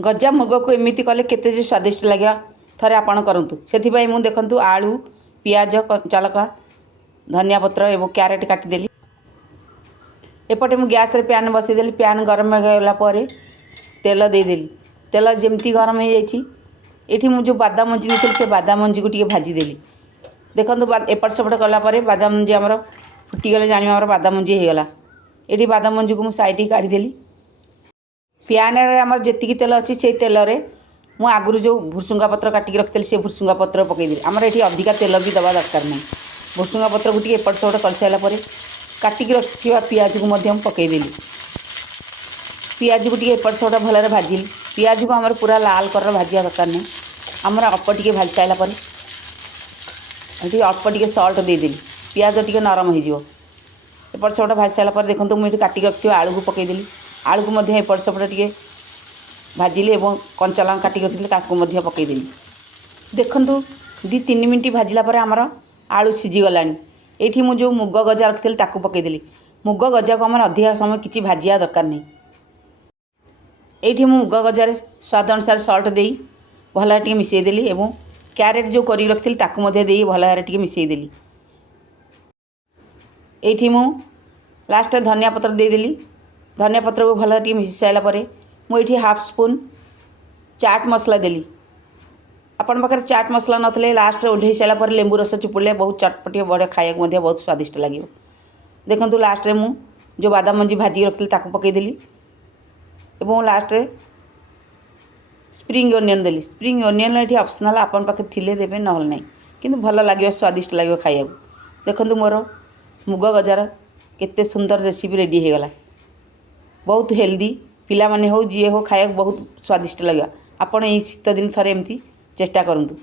गजा मुग को एमती कले केते जे स्वादिष्ट लगे थरे आपण करंतु से मु देखंतु आलू पियाज कंचा लका धनिया पत्र एवं क्यारेट काटिदेली। एपटे मु गैस रे पैन बसईदेली। पैन गरम होगा तेल देदेली। तेल जमती गरम हो जाइए ये मुझे बादाम मंजी नहीं से बादाम मंजी को भाजीदेली। देखो एपट सेपट कलापर बादाम मंजी आमर फुटीगले जान आम बादाम मंजी होगला। ये बादाम मंजी को मुझे साइड काढ़ीदेली। पैन आमर जी तेल अच्छी से तेल मु आगुरी जो भुसुंगा पत्र काटिक रखी से भुसुंगा पत्र पकईदेली। आमर ये अधिका तेल भी दवा दरकार नहीं। भुसुंगा पत्र को एपट सेपट कर सारापर काटिक रखा पियाज को पकईदेली। पियाज को एपट सेपट भल भाजिली। पियाज को आमर पूरा लाल कलर भाजा दरकार नहीं। आमर अल्प टे भाजी सारापर ये अल्प टे सल्ट देदेली। पियाज टे नरम हो एपट सेपट भाजी सारापर देखो मुझे काटिक रखी आलू को पकईदेली। आलू को एपट सेपट टे भाजिली और कंचा लंका काटिक रखी पकईदेली। देखु 2-3 मिनट भाजला आमर आलू सीझीगला। ये मुझे मुग गजा रखी पकईदेली। मुग गजा को आम अधिका समय किसी भाजिया दरकार नहीं। ये मुग गजार स्वाद अनुसार सल्ट दे भल टे मिसईदेली और क्यारेट जो कर रखी दे भल टे मिसईदेली। ये मु लास्ट धनिया पत्र देदेली। धनिया पत्र को भल टे मिसी सारापर मुझे हाफ स्पून चाट मसला देली। आपण पाखे चाट मसला नथले लास्ट ओल्हे सारापर लेंबू रस चिपुड़े बहुत चटपटी बड़े खाया बहुत स्वादिष्ट लगे। देखो लास्ट रे मु जो बादाम मंजी भाजी रखी पकईदेली और लास्ट रे स्प्रिंग ओनियन देली। स्प्रिंग ओनियन ये ऑप्शनल आपण पाखे थिले देबे नहल नहीं किंतु भल लगे स्वादिष्ट लगे खाया। देखो मोर मुग गजार केते सुंदर रेसिपी रेडी हो गला। बहुत हेल्दी पिला माने हो जी हो खाया बहुत स्वादिष्ट लगे। आपण शीत दिन थरे एमती चेष्टा करंतु।